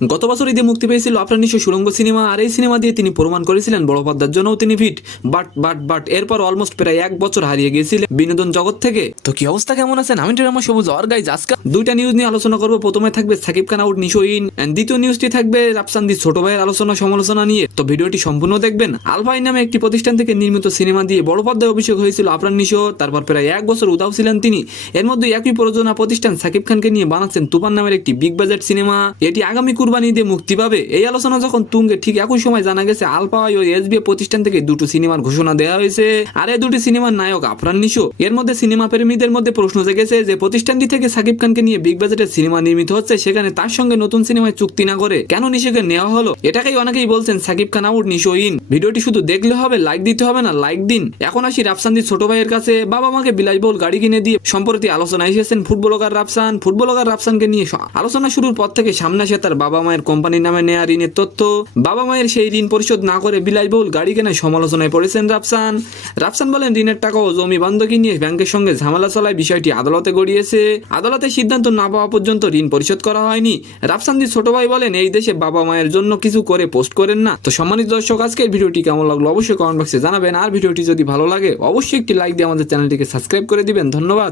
গত বছর ঈদে মুক্তি পেয়েছিল আপনার নিশ্চয় সুড়ঙ্গ সিনেমা, আর এই সিনেমা দিয়ে তিনি প্রমাণ করেছিলেন বড় পর্দার জন্যও তিনি ফিট। বাট এরপর অলমোস্ট প্রায় 1 বছর হারিয়ে গিয়েছিলেন বিনোদন জগৎ থেকে। তো কি অবস্থা, কেমন আছেন? আমি আমার সবুজ আর গাইজ আজকে দুইটা নিউজ নিয়ে আলোচনা করবো। প্রথমে থাকবে সাকিব খান আউট নিশো ইন, দ্বিতীয় নিউজটি থাকবে রাফসানদির ছোট ভাইয়ের আলোচনা সমালোচনা নিয়ে। তো ভিডিওটি সম্পূর্ণ দেখবেন। আলফাইন নামে একটি প্রতিষ্ঠান থেকে নির্মিত সিনেমা দিয়ে বড় পর্দায় অভিষেক হয়েছিল আপনার নিশো, তারপর প্রায় 1 বছর উদাও ছিলেন তিনি। এর মধ্যে একই প্রযোজনা প্রতিষ্ঠান সাকিব খানকে নিয়ে বানাচ্ছেন তুফান নামের একটি বিগ বাজেট সিনেমা। এটি আগামী কুরবানি দিয়ে মুক্তি পাবে। এই আলোচনা যখন তুঙ্গে, ঠিক একই সময় জানা গেছে আলফা ও এসবিএফ প্রতিষ্ঠান থেকে দুটো সিনেমার ঘোষণা দেওয়া হয়েছে, আর এই দুটি সিনেমার নায়ক আফরান নিশো। এর মধ্যে সিনেমা প্রেমীদের মধ্যে প্রশ্ন জেগেছে যে প্রতিষ্ঠানটি থেকে সাকিব খানকে নিয়ে বিগ বাজেটের সিনেমা নির্মিত হচ্ছে, সেখানে তার সঙ্গে নতুন সিনেমায় চুক্তি না করে কেন নিশোকে নেওয়া হলো? এটাকেই অনেকেই বলছেন সাকিব খান আউট নিশো ইন। ভিডিওটি শুধু দেখলে হবে, লাইক দিতে হবে না, লাইক দিন। এখন আসি রাফসানদির ছোট ভাইয়ের কাছে। বাবা মাকে বিলাসবহুল গাড়ি কিনে দিয়ে সম্প্রতি আলোচনা এসেছেন ফুটবলার রাফসানকে নিয়ে। আলোচনা শুরুর পর থেকে সামনে আসে তার বাবা মায়ের কোম্পানির নামে নেওয়া ঋণের তথ্য। বাবা মায়ের সেই ঋণ পরিশোধ না করে বিলাসবহুল গাড়ি কেনায় সমালোচনায় পড়েছেন রাফসান বলেন ঋণের টাকা ও জমি বন্ধকি নিয়ে ব্যাংকের সঙ্গে ঝামেলা চলায় বিষয়টি আদালতে গড়িয়েছে। আদালতের সিদ্ধান্ত না পাওয়া পর্যন্ত ঋণ পরিশোধ করা হয়নি। রাফসানদির ছোট ভাই বলেন এই দেশে বাবা মায়ের জন্য কিছু করে পোস্ট করেন না। তো সম্মানিত দর্শক, আজকের ভিডিওটি কেমন লাগলো অবশ্যই কমেন্ট বক্সে জানাবেন। আর ভিডিওটি যদি ভালো লাগে অবশ্যই একটি লাইক দিয়ে আমাদের চ্যানেলটিকে সাবস্ক্রাইব করে দিবেন। ধন্যবাদ।